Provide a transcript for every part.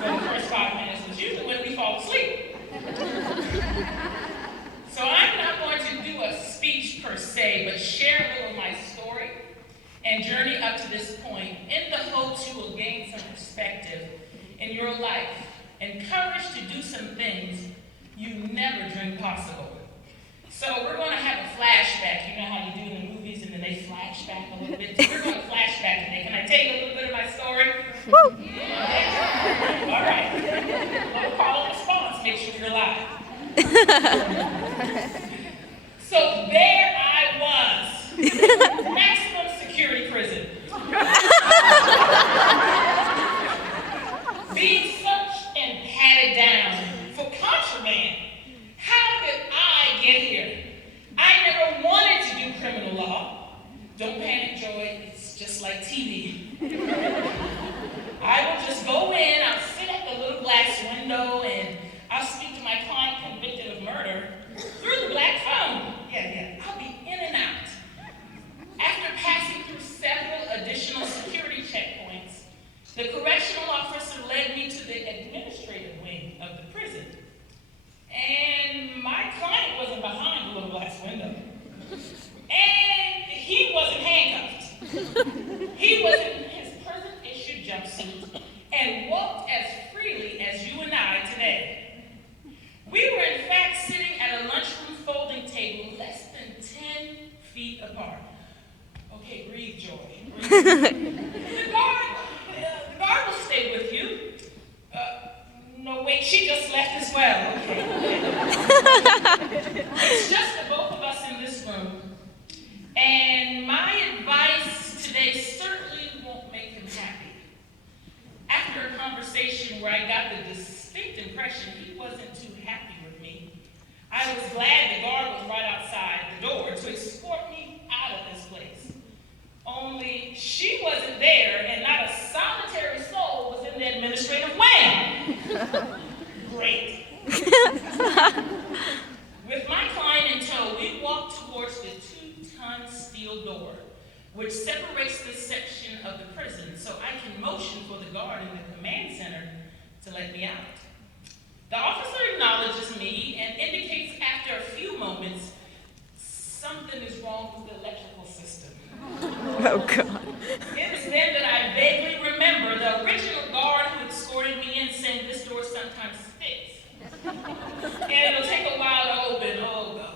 for the first 5 minutes, which is usually when we fall asleep. So I'm not going to do a speech per se, but share a little of my story and journey up to this point in the hopes you will gain some perspective in your life and courage to do some things you never dreamed possible. So we're going to have a flashback. You know how you do in the movies and then they flash back a little bit? So we're going to flashback today. Can I tell you a little bit of my story? Woo! Yeah. All right. Little call and response. Make sure you're live. So there I was. Maximum security prison. Being searched and patted down for contraband. How did I get here? I never wanted to do criminal law. Don't panic, Joy. It's just like TV. I will just go in, I'll sit at the little glass window, and I'll speak to my client convicted of murder through the black phone. Yeah. I'll be in and out. After passing through several additional security checkpoints, the correctional officer led me to the administrative wing of the prison. And my client wasn't behind the little glass window. And he wasn't handcuffed. He was in his prison-issued jumpsuit and walked as freely as you and I today. We were in fact sitting at a lunchroom folding table less than 10 feet apart. Okay, breathe, Joy. Breathe. The guard will stay with you. No, wait, she just left as well. Okay. It's just the both of us in this room. And my advice today certainly won't make him happy. After a conversation where I got the distinct impression he wasn't too happy with me, I was glad the guard was right outside the door to escort me out of this place. Only she wasn't there, and not a solitary soul was in the administrative wing. Great. With my client in tow, we walked towards the 2-ton steel door, which separates this section of the prison, so I can motion for the guard in the command center to let me out. The officer acknowledges me and indicates after a few moments something is wrong with the electrical system. Oh, God. It was then that I vaguely remember the original guard who escorted me in saying this door sometimes fits. And it'll take a while to open. Oh, God.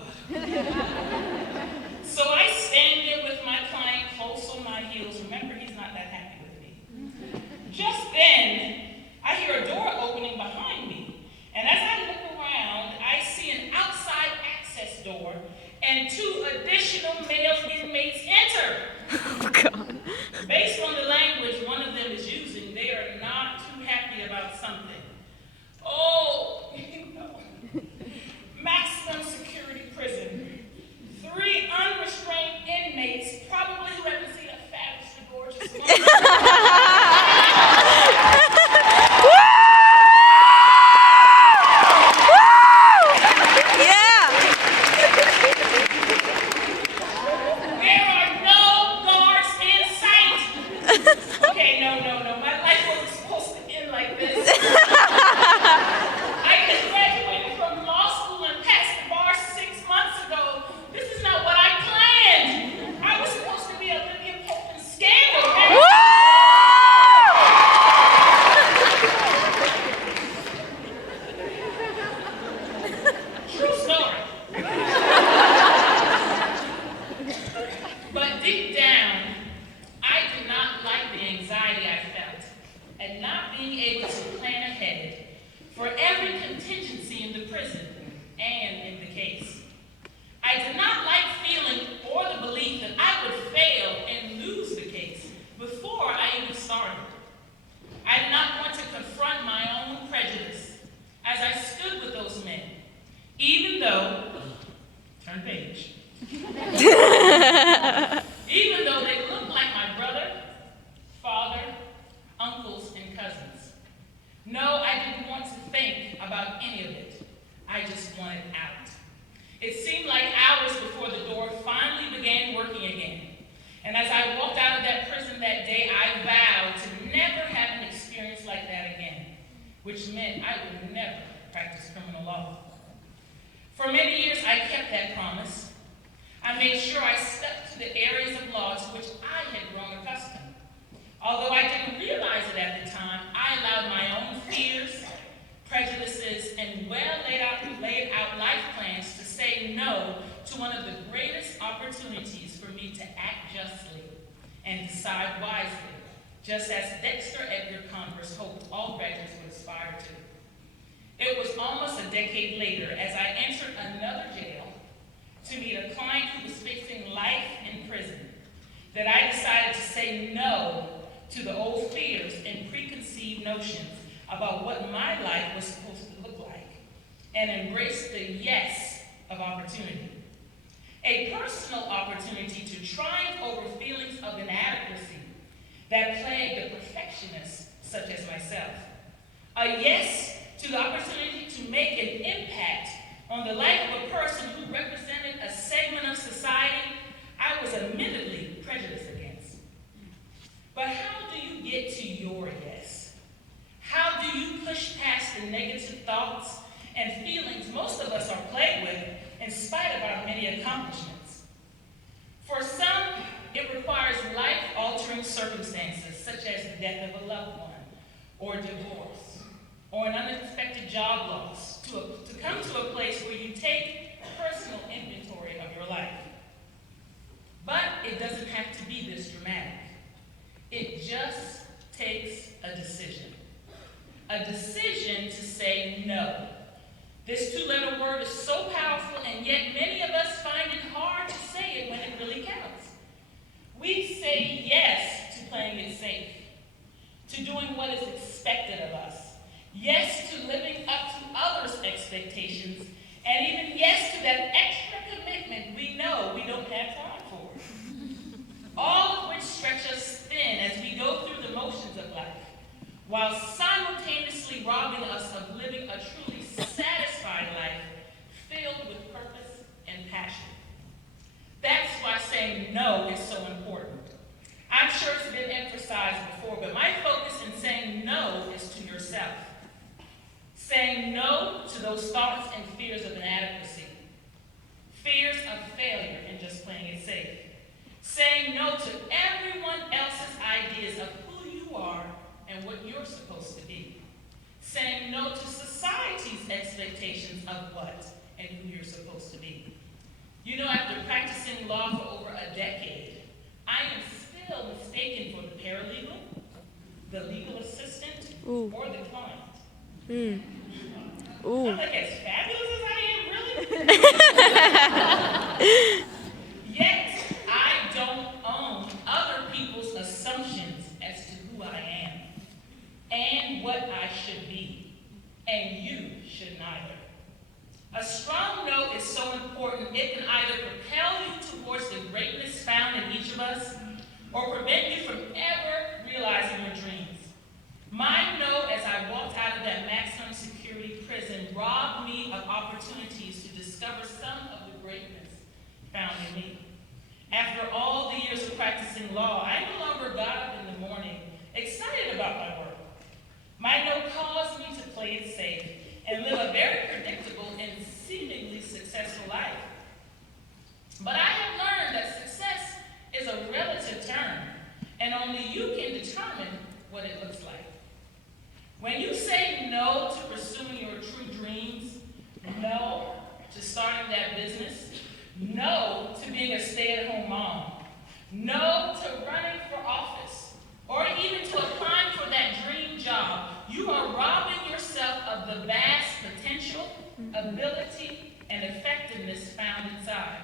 So I stand there with my client close on my heels. Remember, he's not that happy with me. Just then, I hear a door opening behind me. And as I look around, I see an outside access door and 2 additional male inmates enter. Oh, God. Based on the language one of them is using, they are not too happy about something. Oh, no. Maximum security prison. 3 unrestrained inmates, probably who haven't seen a fabulously gorgeous woman. And as I walked out of that prison that day, I vowed to never have an experience like that again. I would never practice criminal law. For many years, I kept that promise. I made sure I stuck to the areas of law to which I had grown accustomed. Although I didn't realize it at the time, I allowed my own fears, prejudices, and well laid out life plans to say no to one of the greatest opportunities for me to act justly and decide wisely, just as Dexter Edgar Converse hoped all graduates would aspire to. It was almost a decade later, as I entered another jail to meet a client who was facing life in prison, that I decided to say no to the old fears and preconceived notions about what my life was supposed to look like, and embrace the yes of opportunity. A personal opportunity to triumph over feelings of inadequacy that plague the perfectionists such as myself. A yes to the opportunity to make an impact on the life of a person who represented a segment of society I was admittedly prejudiced against. But how do you get to your yes? How do you push past the negative thoughts and feelings most of us are plagued with in spite of our many accomplishments? For some, it requires life-altering circumstances such as the death of a loved one, or divorce, or an unexpected job loss to come to a place where you take personal inventory of your life. But it doesn't have to be this dramatic. It just takes a decision. A decision to say no. This two-letter word is so powerful, and yet many of us find it hard to say it when it really counts. We say yes to playing it safe, to doing what is expected of us, yes to living up to others' expectations, and even yes to that extra commitment we know we don't have time for. All of which stretch us thin as we go through the motions of life, while simultaneously robbing us of living a truly satisfied life filled with purpose and passion. That's why saying no is so important. I'm sure it's been emphasized before, but my focus in saying no is to yourself. Saying no to those thoughts and fears of inadequacy, fears of failure and just playing it safe. Saying no to everyone else's ideas of who you are and what you're supposed to be. Saying no to society's expectations of what and who you're supposed to be. You know, after practicing law for over a decade, I am still mistaken for the paralegal, the legal assistant, or the client. I'm like, as fabulous as I am, really? Yet, I don't own other people's assumptions as to who I am and what I should be, and you should neither. A strong no is so important, it can either propel you towards the greatness found in each of us, or prevent you from ever realizing your dreams. My no, as I walked out of that maximum security prison, robbed me of opportunities to discover some of the greatness found in me. After all the years of practicing law, I no longer got up in the morning excited about my work. My no caused me to play it safe and live a very predictable and seemingly successful life. But I have learned that success is a relative term, and only you can determine what it looks like. When you say no to pursuing your true dreams, no to starting that business, no to being a stay-at-home mom, no to running for office, or even to applying for that dream job, you are robbing yourself of the vast potential, ability, and effectiveness found inside.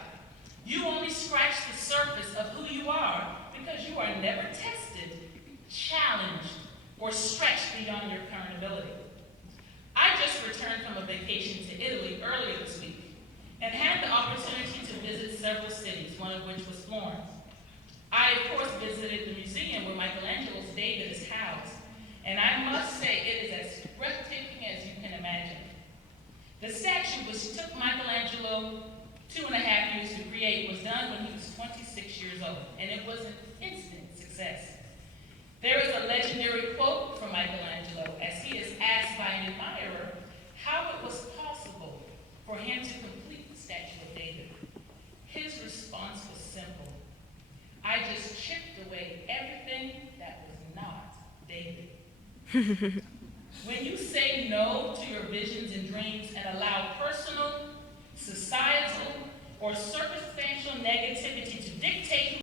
You only scratch the surface of who you are because you are never tested, challenged, or stretched beyond your current ability. I just returned from a vacation to Italy earlier this week and had the opportunity to visit several cities, one of which was Florence. I, of course, visited the museum where Michelangelo's David is housed, and I must say it is as breathtaking as you can imagine. The statue, which took Michelangelo 2.5 years to create, was done when he was 26 years old, and it was an instant success. There is a legendary quote from Michelangelo as he is asked by an admirer how it was possible for him to complete the statue of David. His response was simple: I just chipped away everything that was not David. When you say no to your visions and dreams and allow personal, societal, or circumstantial negativity